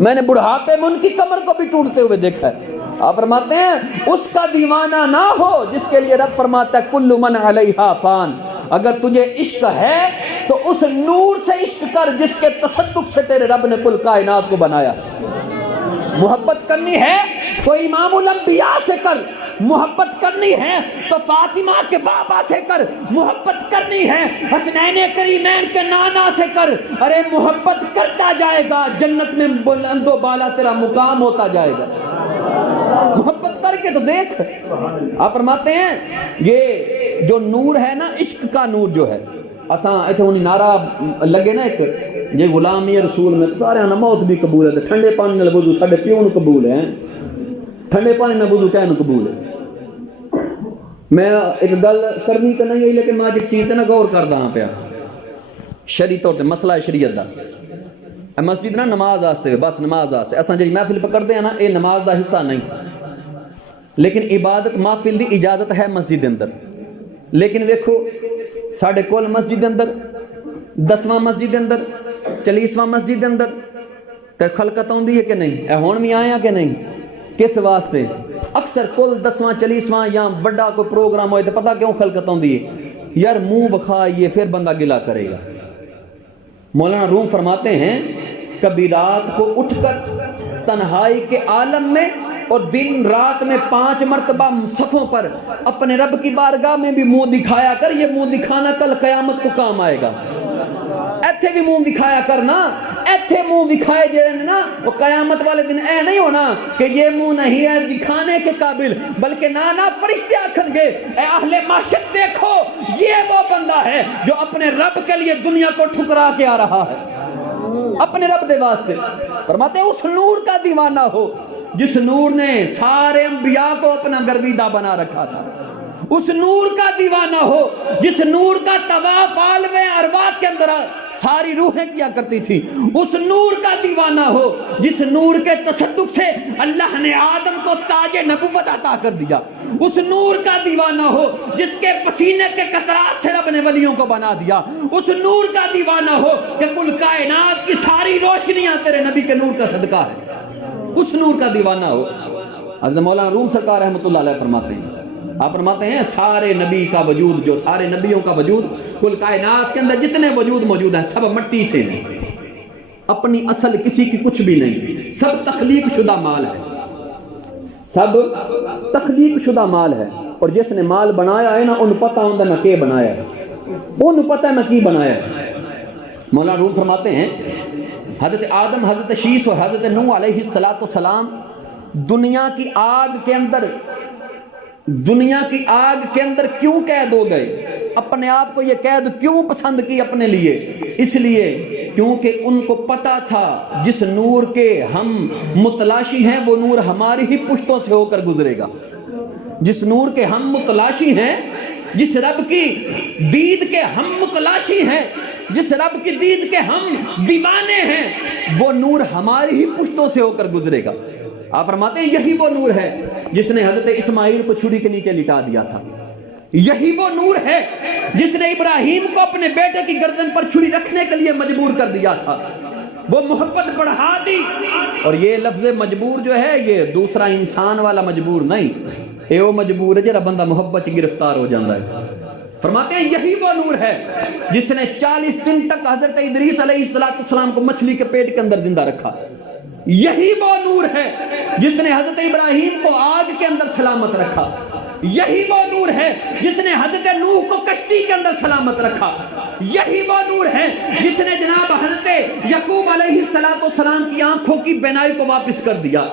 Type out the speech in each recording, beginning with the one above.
میں نے بڑھاپے میں ان کی کمر کو بھی ٹوٹتے ہوئے دیکھا ہے۔ آپ فرماتے ہیں اس کا دیوانہ نہ ہو جس کے لیے رب فرماتا ہے کل من علیہا فان۔ اگر تجھے عشق ہے تو اس نور سے عشق کر جس کے تصدق سے تیرے رب نے کل کائنات کو بنایا۔ محبت کرنی ہے تو امام الانبیاء سے کر، محبت کرنی ہے تو فاطمہ کے بابا سے کر، محبت کرنی ہے حسنین کریمین کے نانا سے کر۔ ارے محبت کرتا جائے گا، جنت میں بلند و بالا تیرا مقام ہوتا جائے گا۔ محبت کر کے تو دیکھ۔ آپ فرماتے ہیں یہ جو نور ہے نا، عشق کا نور جو ہے، اساں ایتھے ہونی نعرہ لگے نا ایک جے غلامی رسول میں سارے نا موت بھی قبول ہے، ٹھنڈے پانی نال وضو ساڈے پیو نوں قبول ہے، ٹھنڈے پانی نال وضو کہے نوں قبول ہے۔ میں ایک گل کرنی تو نہیں ہے لیکن میں ایک چیز تے نا غور کردا ہاں پیا، شرعی طور تے مسئلہ ہے شریعت دا۔ مسجد نا نماز واسطے، بس نماز واسطے اساں جڑی محفل پکڑدے ہیں نا، اے نماز دا حصہ نہیں، لیکن عبادت محفل دی اجازت ہے مسجد دے اندر۔ لیکن ویکھو ساڈے کول مسجد دے اندر 10واں مسجد دے اندر 40واں مسجد دے اندر تے خلقت ہوندی ہے کہ نہیں؟ اے ہون بھی آئے ہیں کہ نہیں؟ کس واسطے؟ اکثر کل 10واں 40واں یا وڈا کوئی پروگرام ہوئے تو پتہ کیوں خلقت ہوندی ہے؟ یار منہ بخائیے پھر بندہ گلا کرے گا۔ مولانا روم فرماتے ہیں کبھی رات کو اٹھ کر تنہائی کے عالم میں اور دن رات میں 5 مرتبہ صفوں پر اپنے رب کی بارگاہ میں بھی منہ دکھایا کر۔ یہ منہ دکھانا کل قیامت کو کام آئے گا۔ ایتھے بھی منہ دکھایا کرنا، ایتھے منہ دکھائے جے نا وہ قیامت والے دن اے نہیں ہونا کہ یہ منہ نہیں ہے دکھانے کے قابل، بلکہ نانا فرشتے آکھن گے اے اہل محشر دیکھو یہ وہ بندہ ہے جو اپنے رب کے لیے دنیا کو ٹھکرا کے آ رہا ہے، اپنے رب دے واسطے۔ فرماتے ہیں اس نور کا دیوانہ ہو جس نور نے سارے انبیاء کو اپنا گرویدہ بنا رکھا تھا، اس نور کا دیوانہ ہو جس نور کا طواف عالم ارواح کے اندر ساری روحیں کیا کرتی تھی، اس نور کا دیوانہ ہو جس نور کے تصدق سے اللہ نے آدم کو تاج نبوت عطا کر دیا، اس نور کا دیوانہ ہو جس کے پسینے کے قطرات سے رب نے ولیوں کو بنا دیا، اس نور کا دیوانہ ہو کہ کل کائنات کی ساری روشنیاں تیرے نبی کے نور کا صدقہ ہے، اس نور کا دیوانہ ہو۔ حضرت مولانا روم سرکار رحمۃ اللہ علیہ فرماتے ہیں، آپ فرماتے ہیں سارے نبی کا وجود، جو سارے نبیوں کا وجود، کل کائنات کے اندر جتنے وجود موجود ہیں سب مٹی سے ہیں، اپنی اصل کسی کی کچھ بھی نہیں، سب تخلیق شدہ مال ہے، سب تخلیق شدہ مال ہے۔ اور جس نے مال بنایا ہے نا انہوں پتہ ہوندہ میں کی بنایا ہے، انہوں پتہ ہے میں کی بنایا ہے۔ مولانا روم فرماتے ہیں حضرت آدم، حضرت شیس اور حضرت نوح علیہ السلام دنیا کی آگ کے اندر کیوں قید ہو گئے؟ اپنے آپ کو یہ قید کیوں پسند کی اپنے لیے؟ اس لیے کیونکہ ان کو پتا تھا جس نور کے ہم متلاشی ہیں وہ نور ہماری ہی پشتوں سے ہو کر گزرے گا۔ جس نور کے ہم متلاشی ہیں، جس رب کی دید کے ہم متلاشی ہیں، جس رب کی دید کے ہم دیوانے ہیں، وہ نور ہماری ہی پشتوں سے ہو کر گزرے گا۔ آپ فرماتے ہیں یہی وہ نور ہے جس نے حضرت اسماعیل کو چھری کے نیچے لٹا دیا تھا، یہی وہ نور ہے جس نے ابراہیم کو اپنے بیٹے کی گردن پر چھری رکھنے کے لیے مجبور کر دیا تھا، وہ محبت بڑھا دی۔ اور یہ لفظ مجبور جو ہے یہ دوسرا انسان والا مجبور نہیں، اے وہ مجبور ہے جرا بندہ محبت گرفتار ہو جاتا ہے۔ فرماتے ہیں یہی وہ نور ہے جس نے 40 دن تک حضرت ادریس علیہ السلام کو مچھلی کے پیٹ کے اندر زندہ رکھا، یہی وہ نور ہے جس نے حضرت ابراہیم کو آگ کے اندر سلامت رکھا، یہی وہ نور ہے جس نے حضرت نوح کو کشتی کے اندر سلامت رکھا، یہی وہ نور ہے جس نے جناب حضرت یعقوب علیہ السلام کی آنکھوں کی بینائی کو واپس کر دیا،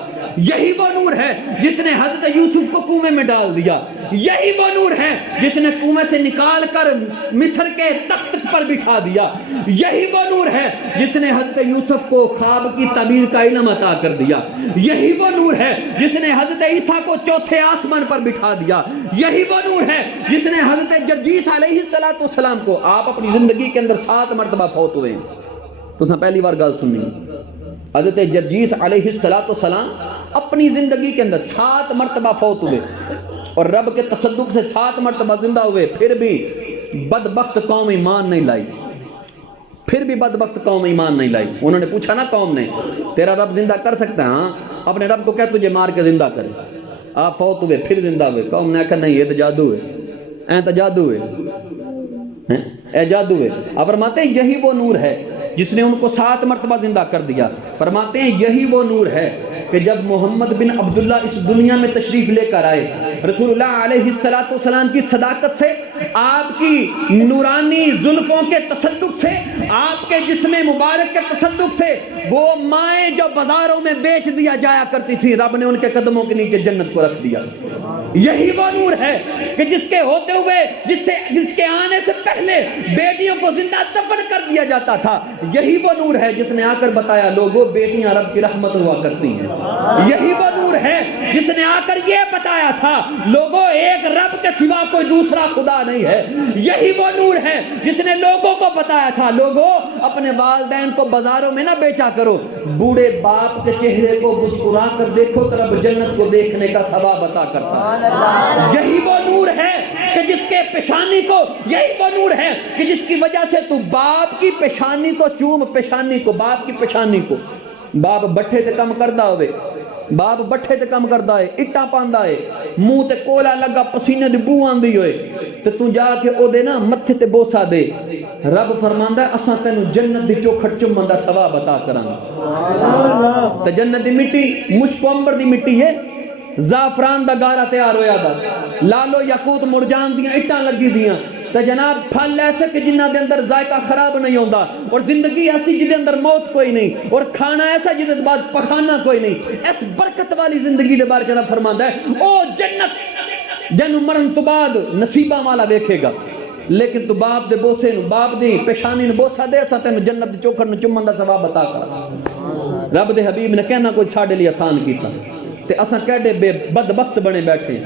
یہی وہ نور ہے جس نے حضرت یوسف کو کنویں میں ڈال دیا، یہی وہ نور ہے جس نے کنویں سے نکال کر مصر کے تخت پر بٹھا دیا، یہی وہ نور ہے جس نے حضرت یوسف کو خواب کی تعبیر کا علم عطا کر دیا، یہی وہ نور ہے جس نے حضرت عیسیٰ کو چوتھے آسمان پر بٹھا دیا، یہی وہ نور ہے جس نے حضرت جرجیس علیہ السلام کو، آپ اپنی زندگی کے اندر 7 مرتبہ فوت ہوئے ہیں، تو پہلی بار گل سننی، حضرت جرجیس علیہ السلام اپنی زندگی کے اندر 7 مرتبہ فوت ہوئے اور رب کے تصدق سے 7 مرتبہ زندہ ہوئے، پھر بھی بدبخت قوم ایمان نہیں لائی، پھر بھی بدبخت قوم ایمان نہیں لائی. انہوں نے پوچھا نا قوم نے تیرا رب زندہ کر سکتا ہے؟ ہاں. اپنے رب کو کہہ تجھے مار کے زندہ کرے. آپ فوت ہوئے پھر زندہ ہوئے. قوم نے کہا نہیں یہ تو جادو ہے. اے تو جادو ہے, اے جادو ہے. اب فرماتے ہیں یہی وہ نور ہے جس نے ان کو 7 مرتبہ زندہ کر دیا. فرماتے ہیں یہی وہ نور ہے کہ جب محمد بن عبداللہ اس دنیا میں تشریف لے کر آئے, رسول اللہ علیہ السلام کی صداقت سے, آپ کی نورانی زلفوں کے تصدق سے, آپ کے جسم مبارک کے تصدق سے, وہ مائیں جو بازاروں میں بیچ دیا جایا کرتی تھی, رب نے ان کے قدموں کے نیچے جنت کو رکھ دیا. یہی وہ نور ہے کہ جس کے ہوتے ہوئے, جس کے آنے سے پہلے بیٹیوں کو زندہ دفن کر دیا جاتا تھا. یہی وہ نور ہے جس نے آ کر بتایا لوگوں بیٹیاں رب کی رحمت ہوا کرتی ہیں. یہی وہ نور ہے جس نے آ کر یہ بتایا تھا لوگوں ایک رب کے سوا کوئی دوسرا خدا نہیں ہے. یہی وہ نور ہے جس نے لوگوں کو بتایا تھا لوگوں اپنے والدین کو بازاروں میں نہ بیچا کرو, بوڑھے باپ کے چہرے کو مسکرا کر دیکھو تو رب جنت کو دیکھنے کا ثواب عطا کرتا ہے. یہی وہ نور ہے کہ جس کے پیشانی کو, یہی وہ نور ہے کہ جس کی وجہ سے تو باپ کی پیشانی کو چوم, پیشانی کو, باپ کی پیشانی کو. باپ بٹھے تے کم کردہ ہوئے, باپ بٹھے تے کم کردہ ہے, اٹھا پاندہ ہے, منہ تے کولا لگا, پسینے دی بو آندی ہوئے, تو تو جا کے او دے نا متھے تے بوسا دے. رب فرماندہ ہے اساں تینوں جنت دی چوکھٹ چمن دا ثواب عطا کرانگے. تے جنت دی مٹی مشک و عنبر دی مٹی ہے, زعفران دا گارا تیار ہویا دا, لالو یاقوت مرجان دیاں اٹھاں لگی دیاں, تو جناب پھل ایسے کہ جنہ دے اندر ذائقہ خراب نہیں ہوندہ, اور زندگی ایسی جدے اندر موت کوئی نہیں, اور کھانا ایسا جدے بعد پکھانا کوئی نہیں. اس برکت والی زندگی دے بارے جناب فرماندہ ہے او جنت جنو مرن تو بعد نصیبہ والا دیکھے گا, لیکن تو باپ دے بوسے نو, باپ دی پیشانی نو بوسا دے, سا تینو جنت دے چوکھر نو چمن دا ثواب عطا کرا. رب دے حبیب نے کہنا کوئی ساڑے لیے آسان کیتا, تے اساں کیڑے بے بدبخت بنے بیٹھے.